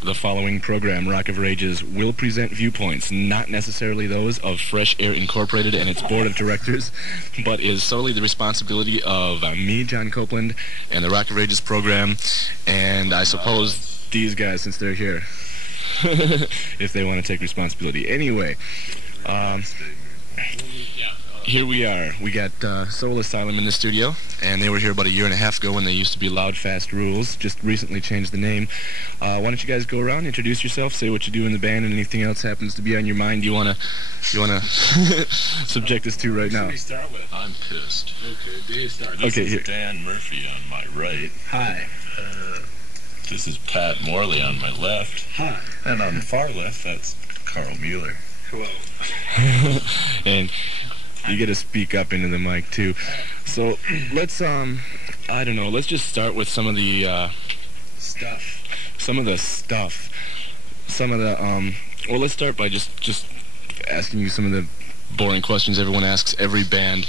The following program, Rock of Rages, will present viewpoints, not necessarily those of Fresh Air Incorporated and its board of directors, but is solely the responsibility of me, John Copeland, and the Rock of Rages program, and I suppose these guys, since they're here, if they want to take responsibility. Anyway, here we are. We got Soul Asylum in the studio, and they were here about a year and a half ago when they used to be Loud Fast Rules. Just recently changed the name. Why don't you guys go around, introduce yourself, say what you do in the band, and anything else happens to be on your mind you wanna subject us to right now. What should we start with? I'm pissed. Okay, Dave, start. This is Dan Murphy on my right. Hi. This is Pat Morley on my left. Hi. And on the far left, that's Carl Mueller. Hello. And you get to speak up into the mic, too. So, let's, I don't know, let's just start with some of the, Stuff. Some of the stuff. Some of the, well, let's start by just asking you some of the boring questions everyone asks every band.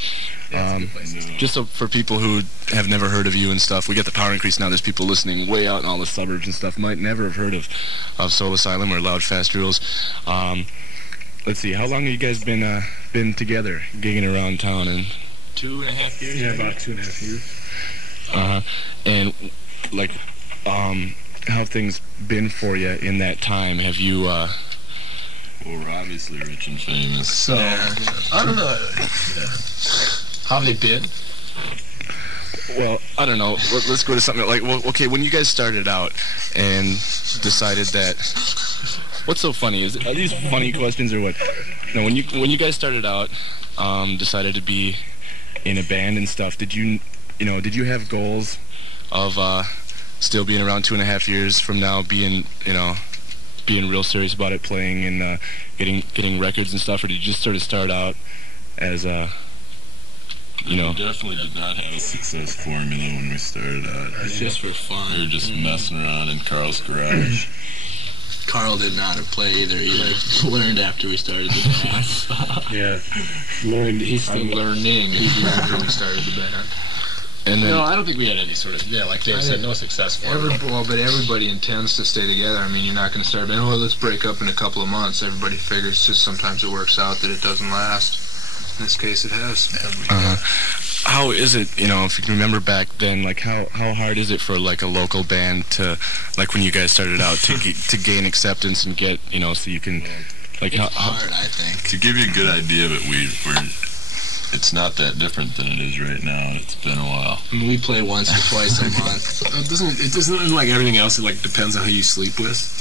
Just so for people who have never heard of you and stuff, we get the power increase now. There's people listening way out in all the suburbs and stuff, might never have heard of Soul Asylum or Loud Fast Rules. Let's see, how long have you guys been together, gigging around town? And 2.5 years? Yeah, about 2.5 years. And, like, how have things been for you in that time? Have you, Well, we're obviously rich and famous. So, I don't know. How have they been? Well, I don't know. Let's go to something like, well, okay, when you guys started out and decided that... What's so funny? Are these funny questions or what? No, when you guys started out, decided to be in a band and stuff, did you have goals of still being around 2.5 years from now, being real serious about it, playing and getting records and stuff, or did you just sort of start out as We definitely did not have a success formula when we started out. It's just for fun. We were just messing around in Carl's garage. Carl did not play either. He learned after we started the band. Yeah. Learned. I'm learning. He learned when we started the band. and then No, I don't think we had any sort of, like Dave said, no success for it. But everybody intends to stay together. I mean, you're not going to start, let's break up in a couple of months. Everybody figures just sometimes it works out that it doesn't last. In this case, it has. how is it, if you can remember back then, like how hard is it for like a local band to, like when you guys started out, to gain acceptance and get, so you can, like It's hard, I think. To give you a good idea of it, it's not that different than it is right now. It's been a while. I mean, we play once or twice a month. It doesn't like everything else. It like depends on who you sleep with.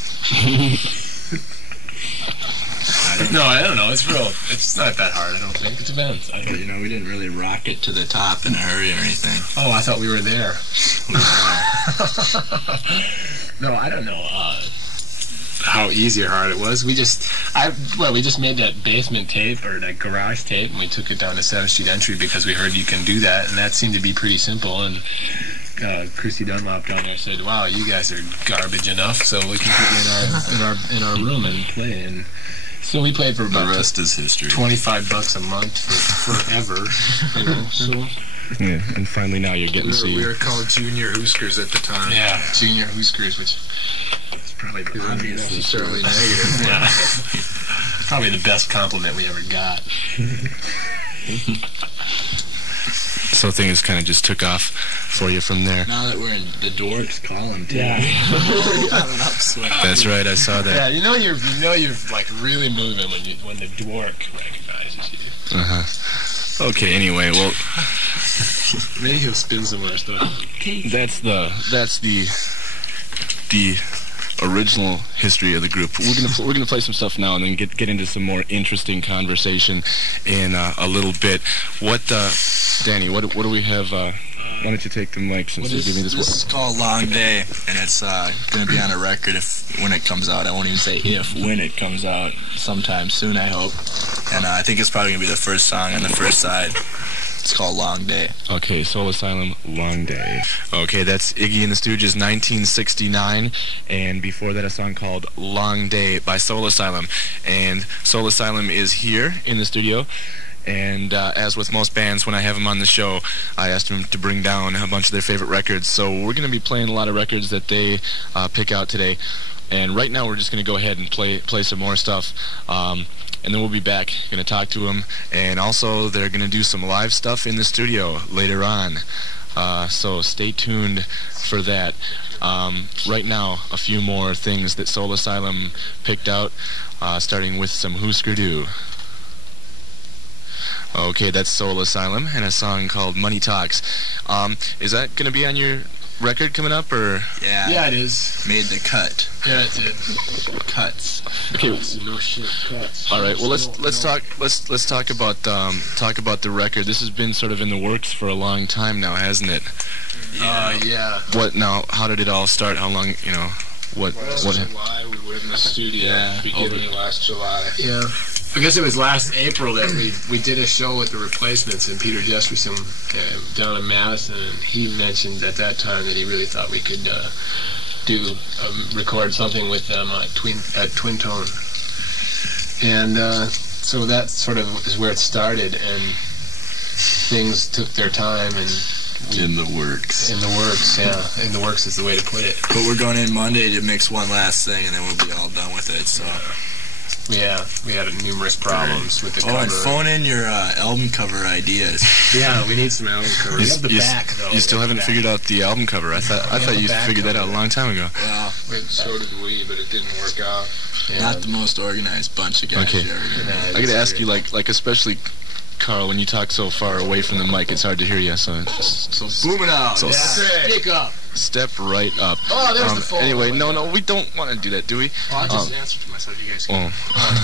No, I don't know. It's not that hard. I don't think it depends. But, we didn't really rock it to the top in a hurry or anything. Oh, I thought we were there. No, I don't know how easy or hard it was. We just made that basement tape or that garage tape, and we took it down to 7th Street Entry because we heard you can do that, and that seemed to be pretty simple. And Chrissy Dunlop down there said, "Wow, you guys are garbage enough, so we can put you in our room and play." And so we played for about The rest is history. $25 a month for forever. So. yeah, and finally now you're getting We were called Junior Hooskers at the time. Yeah, Junior Hooskers, which is probably Not necessarily negative. yeah, probably the best compliment we ever got. So things kind of just took off for you from there. Now that we're in the Dorks column, too. Yeah. We got an upswing. That's right, I saw that. Yeah, you're like really moving when the dwark recognizes you. Okay, anyway, well, Maybe he'll spin some more stuff. that's the original history of the group. We're gonna play some stuff now and then get into some more interesting conversation in a little bit. What, Danny? What do we have? Why don't you take the mic since you're giving me this? This is called Long Day, and it's going to be on a record when it comes out. I won't even say when it comes out, sometime soon, I hope. And I think it's probably going to be the first song on the first side. It's called Long Day. Okay, Soul Asylum, Long Day. Okay, that's Iggy and the Stooges, 1969, and before that a song called Long Day by Soul Asylum. And Soul Asylum is here in the studio, And as with most bands, when I have them on the show, I ask them to bring down a bunch of their favorite records. So we're going to be playing a lot of records that they pick out today. And right now we're just going to go ahead and play some more stuff. And then we'll be back, going to talk to them. And also they're going to do some live stuff in the studio later on. So stay tuned for that. Right now, a few more things that Soul Asylum picked out, starting with some Husker Du. Okay, that's Soul Asylum and a song called Money Talks. Is that going to be on your record coming up, or? Yeah, it is. Made the cut. Yeah, it did. Cuts. Okay. No shit, cuts. All right. Well, let's talk about the record. This has been sort of in the works for a long time now, hasn't it? Yeah. What now? How did it all start? How long? What? July, we were in the studio beginning of last July. Yeah. I guess it was last April that we did a show with the Replacements, and Peter Jesperson down in Madison, and he mentioned at that time that he really thought we could record something with them at Twin Tone. And so that sort of is where it started, and things took their time, and in the works. In the works, yeah. In the works is the way to put it. But we're going in Monday to mix one last thing, and then we'll be all done with it, so... Yeah, we had numerous problems with the cover. Oh, and phone in your album cover ideas. Yeah, we need some album covers. We have the back, though. You still haven't figured out the album cover. I thought you figured that out a long time ago. Well, so did we, but it didn't work out. Yeah. Not the most organized bunch of guys. Okay. I gotta ask you, like especially Carl, when you talk so far away from the mic, it's hard to hear you. So boom it out. So speak up. Step right up. Oh, there's the phone. Anyway, no, we don't want to do that, do we? Well, I just answered for myself. You guys can.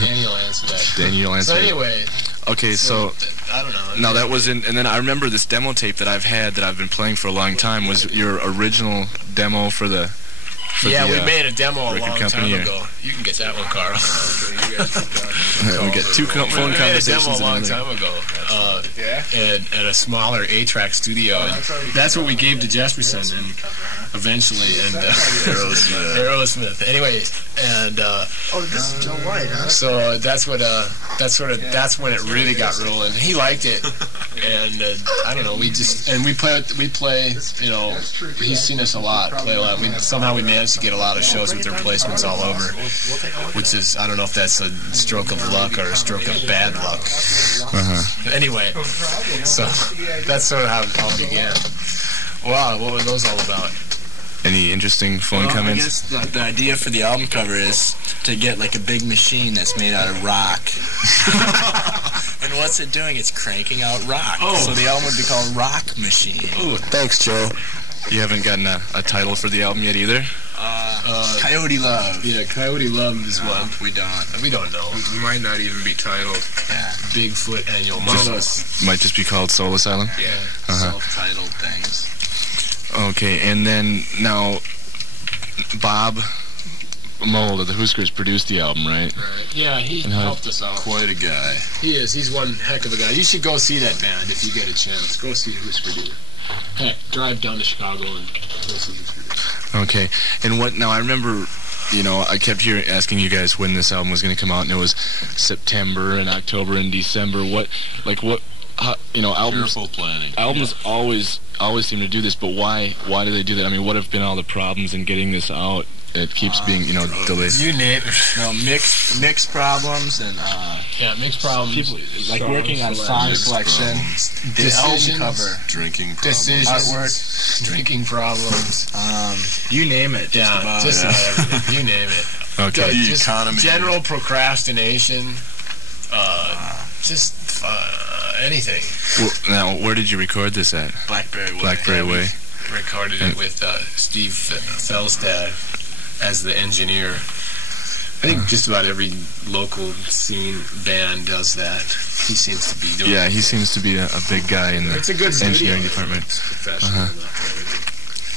Daniel answered that. Daniel answered. So anyway. Okay, so I don't know. No, that was in, and then I remember this demo tape that I've been playing for a long time was your original demo for the. We made a demo a long time ago. You can get that one, Carl. We get two phone conversations. We made a demo a long time ago. At a smaller 8-track studio. And that's what we gave to Jesperson, and eventually, and Aerosmith. Anyway, and this is Joe White, huh? So that's when it really got rolling. He liked it, and I don't know. We play. You know, he's seen us play a lot. Somehow we managed to get a lot of shows with their Replacements all over, which is, I don't know if that's a stroke of luck or a stroke of bad luck. Anyway, so that's sort of how it all began. Wow, what were those all about? Any interesting phone comments? I guess the idea for the album cover is to get like a big machine that's made out of rock. And what's it doing? It's cranking out rock. Oh. So the album would be called Rock Machine. Oh, thanks, Joe. You haven't gotten a title for the album yet either? Coyote Love. Yeah, Coyote Love is one. We don't know. It might not even be titled. Yeah. Bigfoot Annual Mamas. Might just be called Soul Asylum? Yeah, self-titled things. Okay, and then now Bob Mold of the Huskers produced the album, right? Right. Yeah, he helped us out. Quite a guy. He is. He's one heck of a guy. You should go see that band if you get a chance. Go see Husker Du. Heck, drive down to Chicago and go see Husker Du. Okay, and now I remember, I kept asking you guys when this album was going to come out, and it was September and October and December. Albums. Careful planning. Albums always seem to do this, but why do they do that? I mean, what have been all the problems in getting this out? It keeps being, delayed. You name it. No, mix problems and mix problems. People like working on song selection, the album cover, drinking problems, artwork, drinking problems. You name it. Just about everything. You name it. Okay. The economy. General procrastination. Anything. Well, now, where did you record this at? Blackberry Way. Recorded it with Steve Felstad as the engineer. I think just about every local scene band does that. He seems to be doing it. Yeah, he seems to be a big guy in the engineering department.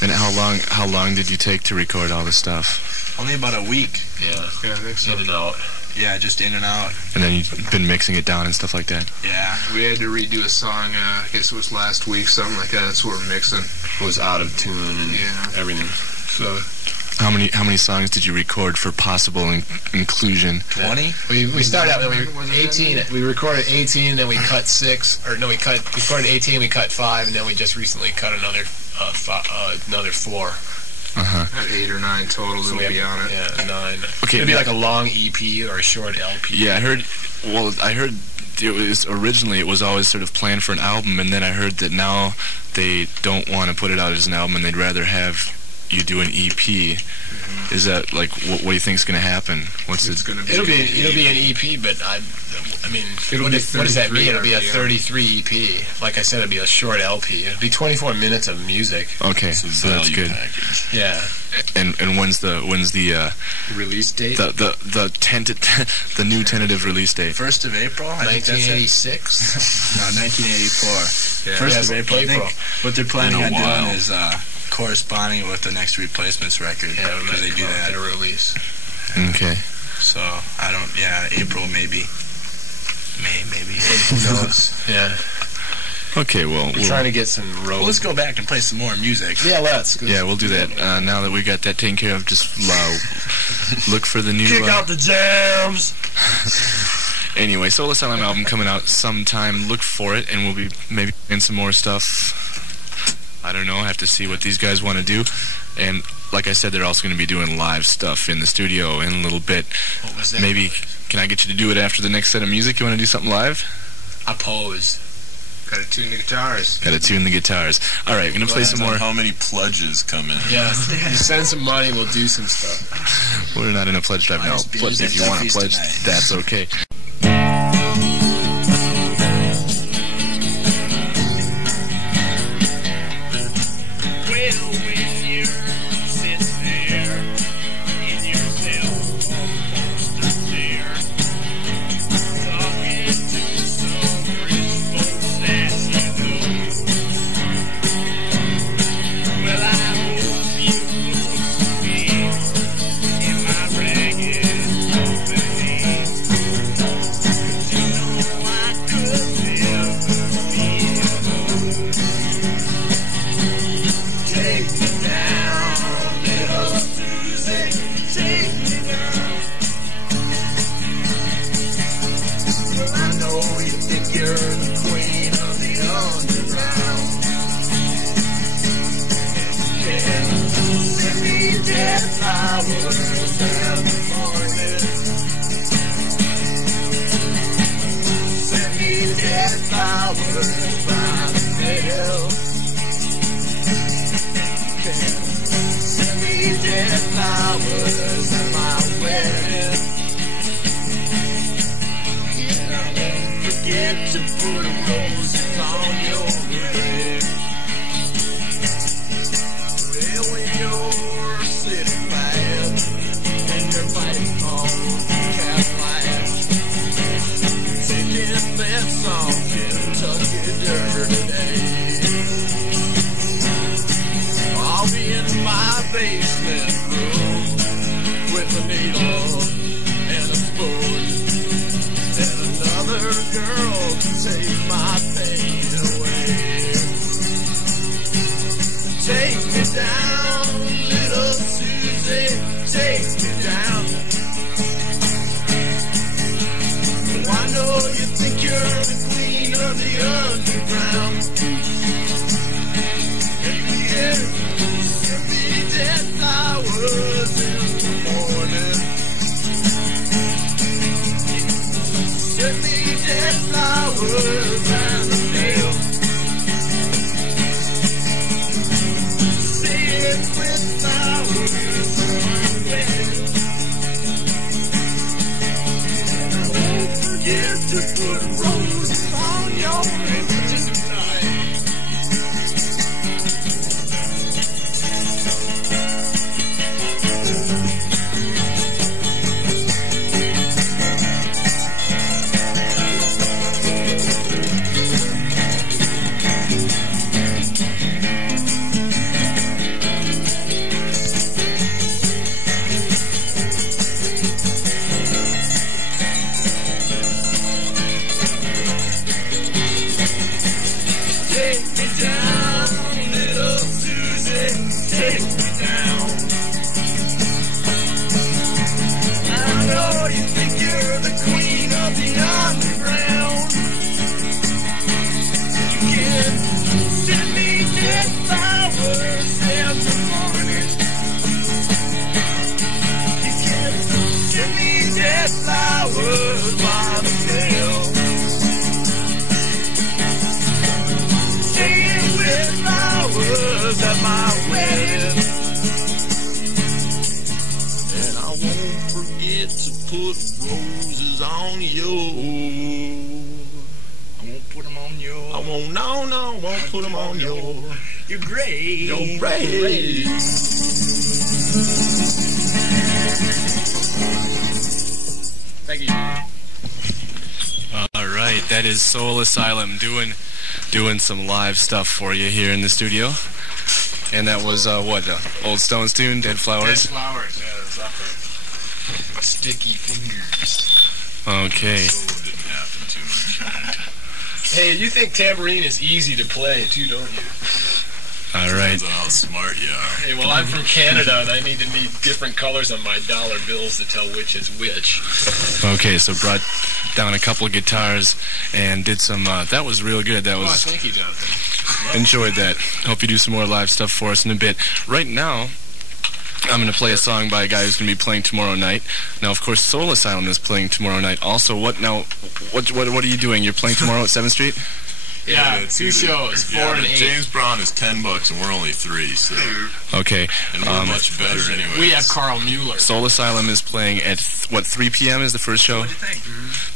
And how long did you take to record all this stuff? Only about a week. Yeah, I think so. In and out. Yeah, just in and out. And then you've been mixing it down and stuff like that? Yeah, we had to redo a song, I guess it was last week, something like that. That's what we're mixing. It was out of tune and everything. So How many songs did you record for possible inclusion? 20? We started out, we were 18, we recorded 18, then we cut 6, or no, we recorded 18, we cut 5, and then we just recently cut another 4. 8 or 9 total So that'll be on it. Yeah, 9. Okay, It'd be like a long EP or a short LP. Yeah, I heard originally it was always sort of planned for an album, and then I heard that now they don't want to put it out as an album, and they'd rather have you do an EP. Mm-hmm. Is that like what do you think's going to happen? It'll be an EP, but I mean, what does that mean? It'll be a 33 EP. Like I said, it'll be a short LP. It'll be 24 minutes of music. Okay, so that's good. Package. Yeah. And when's the release date? The new tentative release date? 1st of April? I think that's it. 1986. No, 1984. Yeah. 1st of April. I think what they're planning on doing is corresponding with the next Replacements record. Yeah, because they do that. Their release. Okay. So, April maybe. Maybe. Who knows? Yeah. Okay, well... We're trying to get some road. Well, let's go back and play some more music. Yeah, let's. Yeah, we'll do that. Now that we got that taken care of, just look for the new... Kick out the jams! Anyway, Soul Asylum album coming out sometime. Look for it, and we'll be maybe in some more stuff. I don't know. I have to see what these guys want to do. And like I said, they're also going to be doing live stuff in the studio in a little bit. What was that? Maybe, can I get you to do it after the next set of music? You want to do something live? Oppose. Gotta tune the guitars. Gotta tune the guitars. All right, we're going to play some more. How many pledges come in? Yeah, you send some money, we'll do some stuff. We're not in a pledge drive now, but if you want to pledge, that's okay. with flowers by the hill. Singing with flowers at my wedding. And I won't forget to put roses on you. I won't put them on your. I won't, no, won't put them on your. You're great. You're great. Thank you. All right, that is Soul Asylum doing some live stuff for you here in the studio. And that was what? Old Stones tune, Dead Flowers. Dead Flowers. Yeah, that's up there. Sticky fingers. Okay. Solo didn't happen too much. Hey, you think tambourine is easy to play too, don't you? All right. Depends on how smart you are. Hey, well, I'm from Canada, and I need different colors on my dollar bills to tell which is which. Okay, so brought down a couple of guitars and did some. That was real good. That Oh, was. thank you, Jonathan. Enjoyed that. Hope you do some more live stuff for us in a bit. Right now, I'm going to play a song by a guy who's going to be playing tomorrow night. Now, of course, Soul Asylum is playing tomorrow night. Also, what are you doing? You're playing tomorrow at 7th Street? Yeah, it's 2 either- shows, 4 yeah, and but 8. James Brown is $10 and we're only 3, so Okay. and we're much better anyway. We have Carl Mueller. Soul Asylum is playing at 3 p.m. is the first show. What do you think?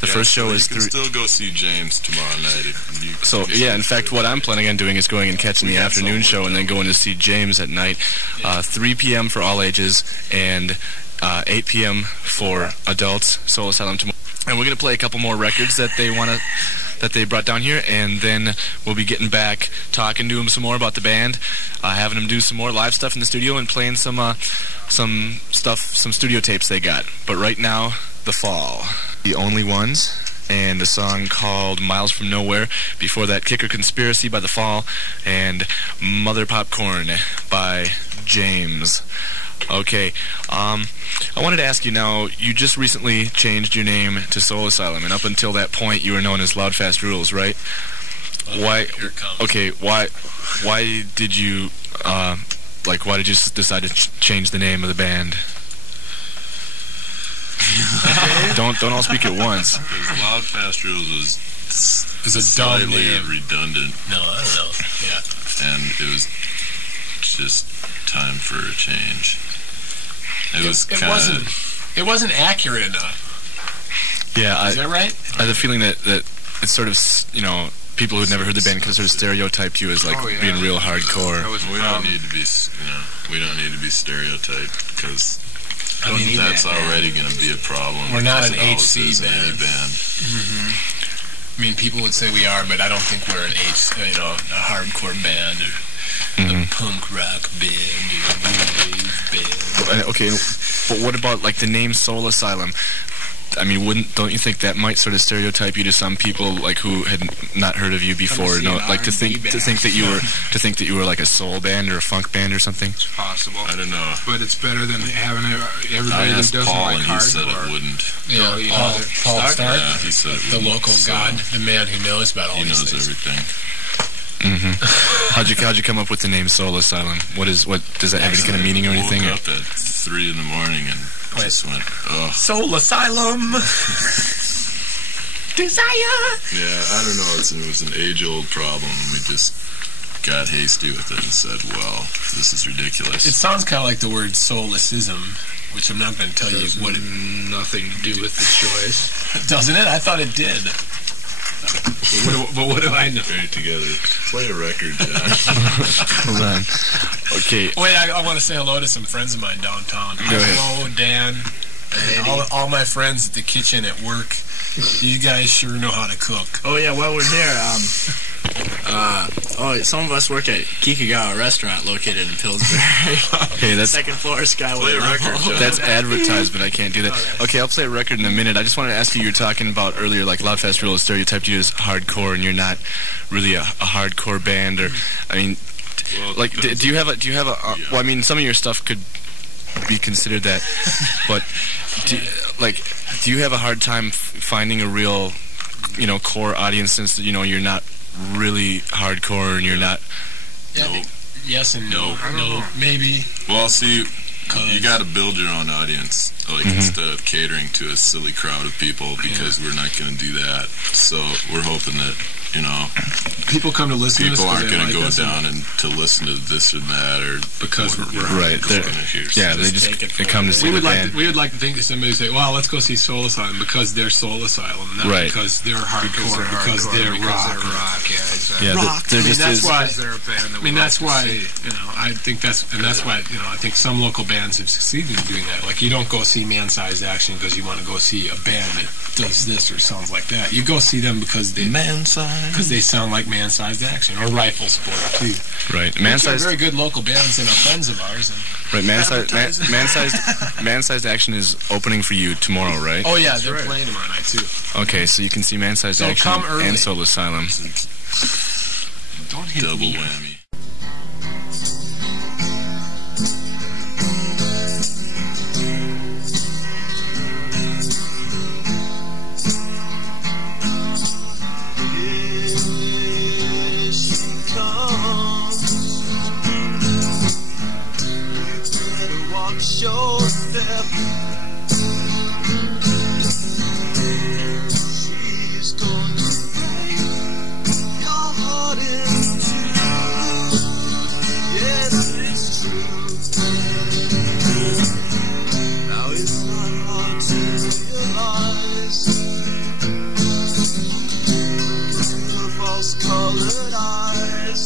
The first show is you can 3. still go see James tomorrow night. If you So yeah, in fact, what I'm planning on doing is going and catching the afternoon show and then going to see James at night. 3 p.m. for all ages and 8 p.m. for adults. Soul Asylum tomorrow, and we're gonna play a couple more records that they brought down here, and then we'll be getting back talking to them some more about the band, having them do some more live stuff in the studio, and playing some studio tapes they got. But right now, The Fall, The Only Ones, and a song called Miles from Nowhere. Before that, Kicker Conspiracy by The Fall, and Mother Popcorn by James. Okay, I wanted to ask you now, you just recently changed your name to Soul Asylum, and up until that point you were known as Loud Fast Rules, right? Why? Here it comes. Okay, why did you, why did you decide to change the name of the band? Don't all speak at once. Because Loud Fast Rules was a dumb slightly name. redundant, No, I don't know. Yeah. and it was just time for a change. It wasn't accurate enough. Yeah, Is that right? I have a feeling that it's sort of, people who'd never heard the band could sort of stereotyped you as being real hardcore. We don't need to be, we don't need to be stereotyped because that's already going to be a problem. We're not an Because HC it's any band. I mean, people would say we are, but I don't think we're an a hardcore band or a punk rock band or a new wave band. Okay, but what about the name Soul Asylum? I mean, don't you think that might sort of stereotype you to some people who had not heard of you before? To think that you were like a soul band or a funk band or something. It's possible. I don't know. But it's better than having I everybody that asked doesn't Paul like and he said hardcore. it wouldn't. Yeah, Paul Stark, Yeah, he said it the wouldn't. local So god, the man who knows about all He these knows things. everything. How'd you come up with the name Soul Asylum? What does that have any kind of meaning or anything? Woke up at 3 in the morning and just went, oh. Soul Asylum. Desire. Yeah, I don't know. It was an age-old problem. We just got hasty with it and said, well, this is ridiculous. It sounds kind of like the word soullessism, which I'm not going to tell you what it... Nothing to do with the choice. Doesn't it? I thought it did. But what do I know? Get it together. Play a record, John. Hold on. Okay. Wait, I want to say hello to some friends of mine downtown. Go ahead. Hello, Dan. And all my friends at the kitchen at work. You guys sure know how to cook. Oh yeah, while we're there, some of us work at Kikagawa Restaurant located in Pillsbury. Okay, that's second floor skyway Play a record, level. John. That's advertisement. I can't do that. Okay, I'll play a record in a minute. I just wanted to ask you were talking about earlier, Loud Fast Rules stereotyped you as hardcore, and you're not really a hardcore band, or I mean, Well, do you have a? Well, I mean, some of your stuff could be considered that, but do you have a hard time finding a real, core audience since you're not really hardcore and you're not? Nope. Yes and no. No. No, maybe. Well, see, you got to build your own audience Like, instead of catering to a silly crowd of people, because we're not going to do that. So we're hoping that, you know, people come to listen to us. People aren't going to like go down and to listen to this or that, or because we're right. Going to hear. Yeah, they just come to see we the would like band. we would like to think that somebody would say, "Well, let's go see Soul Asylum because they're Soul Asylum, not Right. because they're hardcore, because they're rock." Yeah, exactly. Yeah, rock. there just that's is. why. They're a band that I mean, we that's like why, to see. you know, I think that's why, you know, I think some local bands have succeeded in doing that. Like, you don't go see Man-Sized Action because you want to go see a band that does this or sounds like that. You go see them because they sound like Man-Sized Action, or Rifle Sport, too. Right. Which are very good local bands and are friends of ours. Right, Man-Sized Action is opening for you tomorrow, right? Oh, yeah, they're playing tomorrow night, too. Okay, so you can see Man-Sized So Action come early. and Soul Asylum. Don't hit Double me. whammy. Here she comes. You better watch your step. She's going to break your heart in two. Yes, it's true. Now it's not hard to realize. Her false-colored eyes.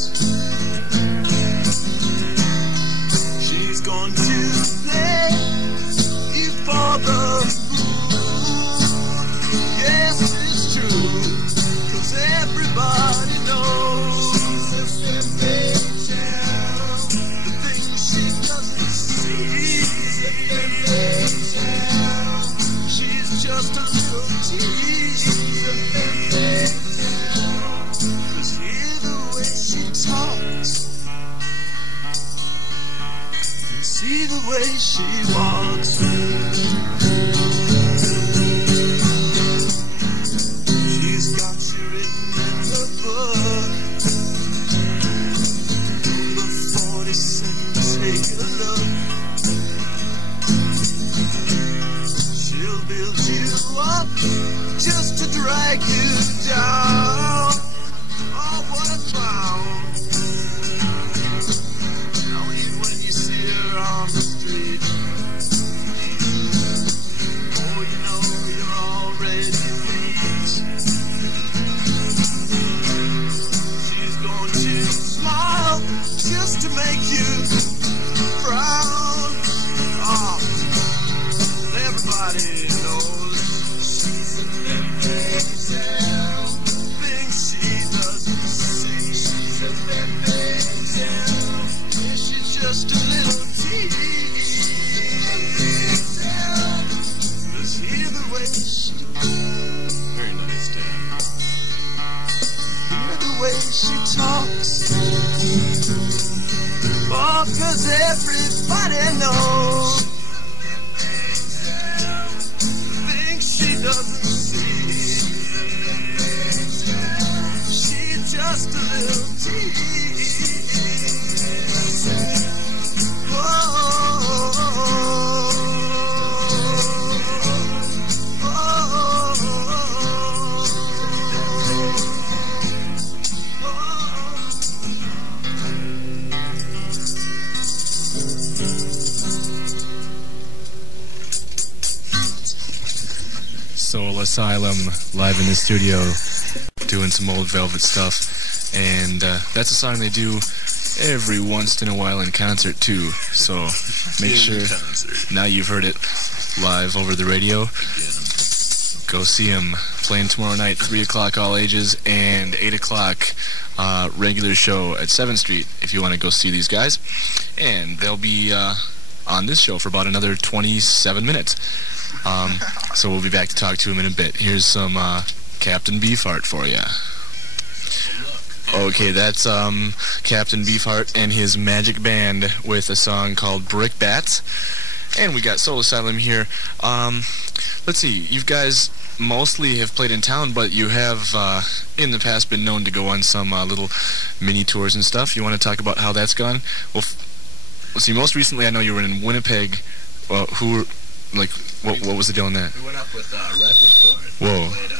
She's going to play you for the fool. Yes, it's true, 'cause everybody knows that they tell the things she doesn't see. She's just a little tease. Just hear the way she talks, and see the way she walks. She's got you written in her book. Number 47, take a look. She'll build you up just to drag you down. Oh, what a clown. Now even when you see her on the street, oh, you know you're already beat. She's going to smile just to make you proud. Oh, everybody knows she's a things she doesn't see. She's a she's just a little tease. Just hear the way she Very nice, Dan. hear the way she talks. Oh, 'cause everybody knows things she doesn't see. She's just a little tease. Soul Asylum live in the studio doing some old Velvet stuff, and that's a song they do every once in a while in concert too, so make sure now you've heard it live over the radio, go see them playing tomorrow night, 3 o'clock all ages, and 8 o'clock regular show at 7th Street if you want to go see these guys, and they'll be on this show for about another 27 minutes. So we'll be back to talk to him in a bit. Here's some Captain Beefheart for you. Okay, that's Captain Beefheart and his magic band with a song called Brick Bats. And we got Soul Asylum here. Let's see, you guys mostly have played in town, but you have in the past been known to go on some little mini tours and stuff. You want to talk about how that's gone? Well, see, most recently I know you were in Winnipeg. Well, who like, what was the deal on that? We went up with Report. Whoa. Played,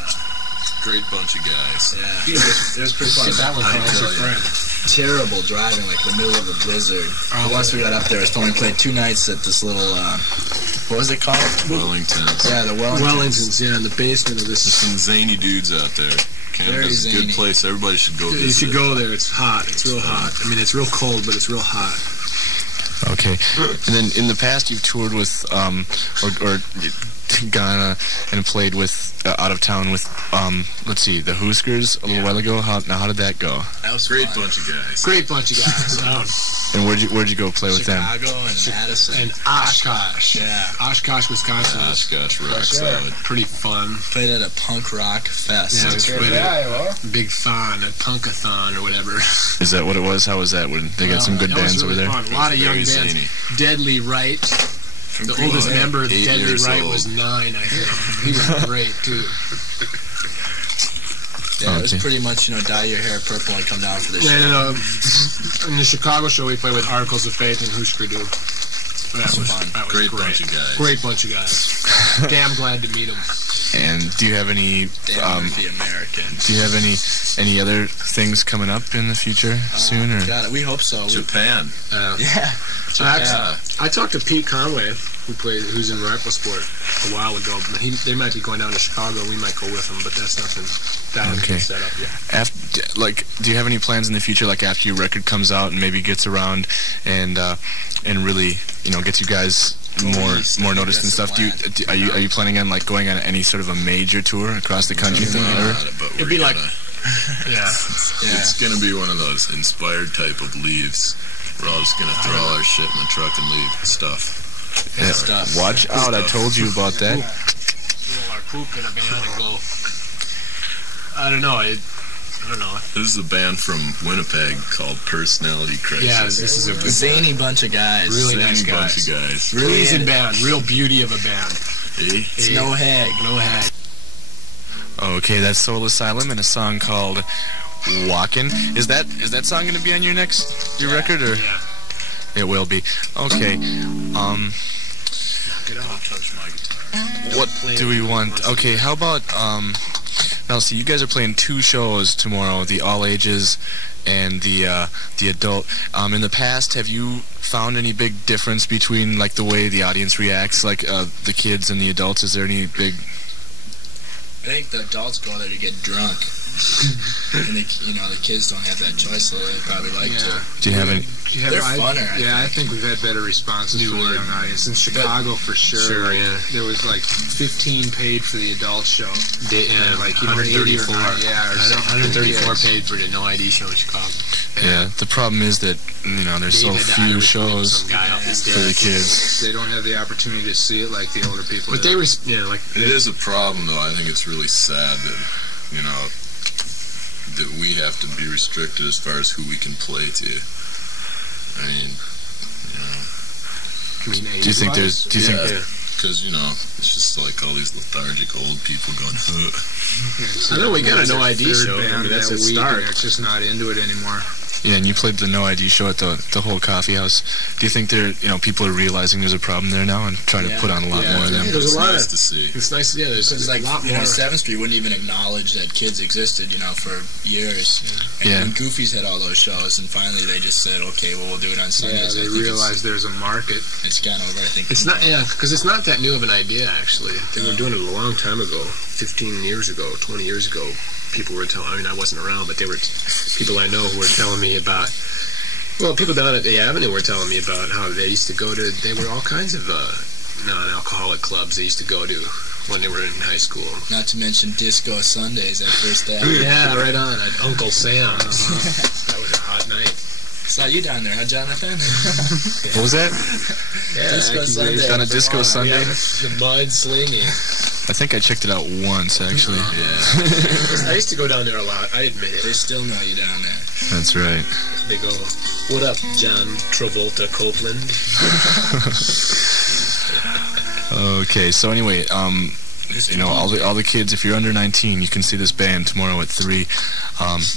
Great bunch of guys. yeah. It was pretty fun. That one calls your friend. Terrible driving, like in the middle of a blizzard. Once we got up there, it was fun. We played 2 nights at this little, what was it called? Wellingtons. Yeah, the Wellingtons. Wellingtons, yeah, in the basement of There's this. some zany dudes out there. Canada's a good zany. place. Everybody should go visit. You should go there. It's hot. It's real hot. I mean, it's real cold, but it's real hot. Okay. And then in the past, you've toured with, or Ghana and played with, out of town with, let's see, the Huskers a little while ago. How did that go? That was Great fun. bunch of guys. Great bunch of guys. And where'd you go play with them? Chicago and Madison. And Oshkosh. Yeah. Oshkosh, Wisconsin. Oshkosh rock solid. Pretty fun. Played at a punk rock fest. Yeah, it's pretty big thon, a punkathon or whatever. Is that what it was? How was that? They got some good That was bands really over there? fun. A lot of young Very bands. zany. Deadly Right. The Green oldest Day. member of 8 Deadly years Right old. was 9, I think. He was great, too. Yeah, it was Okay. pretty much, dye your hair purple and come down for the show. And in the Chicago show, we played with Articles of Faith and Husker Du. That was fun. That was Great bunch of guys. Great bunch of guys. Damn glad to meet them. And do you have any Damn the Americans. do you have any other things coming up in the future soon, or? God, we hope so. Japan. Yeah. I talked to Pete Conway, who's in Riflesport, a while ago. But they might be going down to Chicago. We might go with them, but that's nothing. That hasn't been set up yet. Do you have any plans in the future, like after your record comes out and maybe gets around and really, gets you guys more noticed and stuff? Are you planning on like going on any sort of a major tour across the country thing? It'd be like, yeah. It's gonna be one of those inspired type of leaves. We're all just gonna throw all our shit in the truck and leave stuff. Yeah. Stuff. Watch out! I told you about that. Roll our poop in a van and go. I don't know. This is a band from Winnipeg called Personality Crisis. Yeah, this is a good Zany bunch of guys. Really Zany nice bunch guys. of guys. Pleasing band. Real beauty of a band. Eh? It's no hag. No hag. Okay, that's Soul Asylum and a song called "Walkin'." Is that song going to be on your record, or? Yeah. It will be. Okay. Knock it off. Touch my guitar. What do we want? Okay, how about now see, you guys are playing 2 shows tomorrow, the all ages and the adult. In the past, have you found any big difference between like the way the audience reacts, like the kids and the adults? Is there any big? I think the adults go there to get drunk. And the kids don't have that choice, so they probably like to. Do you have any? They're funner, I think we've had better responses from the young audience. In Chicago, for sure. There was like 15 paid for the adult show. Like 134. 134. Or something. 134 paid for the No ID show in Chicago. Yeah. The problem is that there's so few shows Some guy off the for the stage. kids. They don't have the opportunity to see it like the older people But do. they like It is a problem, though. I think it's really sad that, that we have to be restricted as far as who we can play to. I mean, Do you think there's? Do you think? because, it's just like all these lethargic old people going, I know we got a No ID Third show. I band mean, that's that a week, start. and they're just not into it anymore. Yeah, and you played the No ID show at the whole coffee house. Do you think people are realizing there's a problem there now and trying to put on a lot more of them? Yeah, there's it's a lot nice of. to see. It's nice. Yeah, there's It's like, a lot more. 7th Street wouldn't even acknowledge that kids existed, for years. And Yeah. when Goofy's had all those shows, and finally they just said, okay, well, we'll do it on Yeah, Sundays. they I think realize there's a market. it's gone over, I think. It's not, because it's not that new of an idea, actually. They were doing it a long time ago, 15 years ago, 20 years ago. People were telling, I wasn't around, but they were people I know who were telling me about, people down at the Avenue were telling me about how they used to go to, they were all kinds of non-alcoholic clubs they used to go to when they were in high school. Not to mention Disco Sundays at First Avenue. Yeah, right on, at Uncle Sam's. That was a hot night. Saw you down there, huh, Jonathan? What was that? Disco Sunday. On a Disco Sunday? The mud slinging. I think I checked it out once, actually. I used to go down there a lot, I admit They it. still know you down there. That's right. They go, what up, John Travolta Copeland? Okay, so anyway, you know, all the kids, if you're under 19, you can see this band tomorrow at 3.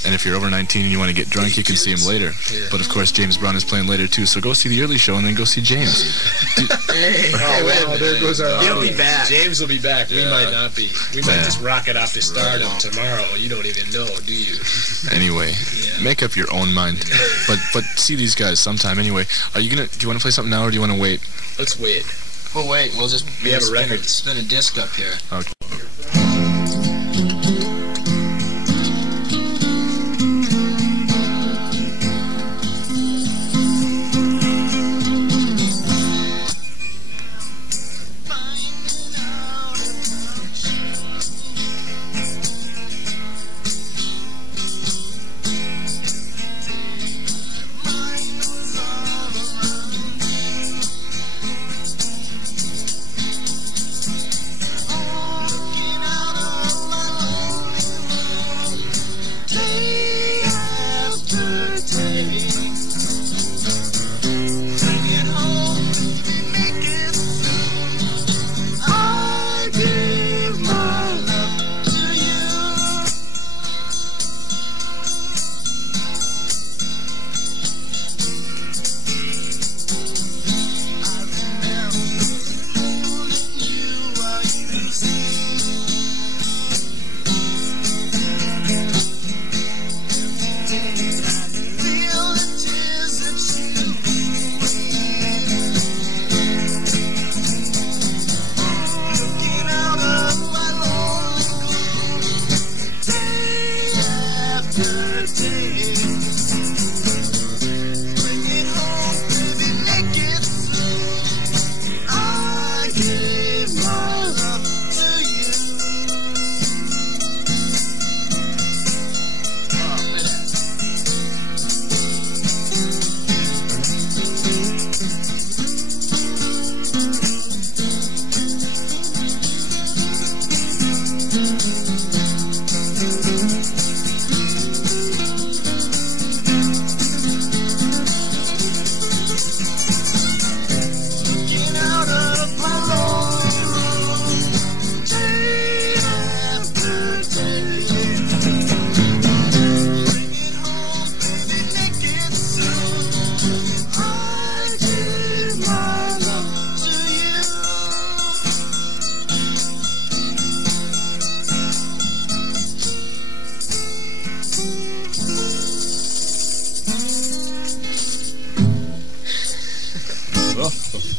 And if you're over 19 and you want to get drunk, you can see him later. But of course, James Brown is playing later too. So go see the early show and then go see James. Hey, wait a minute. There goes our He'll audience. be back. James will be back. We might not be. We might just rocket off to stardom tomorrow. You don't even know, do you? Anyway, make up your own mind. But see these guys sometime. Anyway, do you want to play something now or do you want to wait? Let's wait. Well, wait. We'll just We have a record. spin a disc up here. Okay.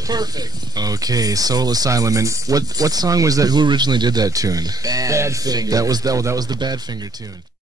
Perfect. Okay, Soul Asylum. And what song was that? Who originally did that tune? Bad Finger. That was the Badfinger tune.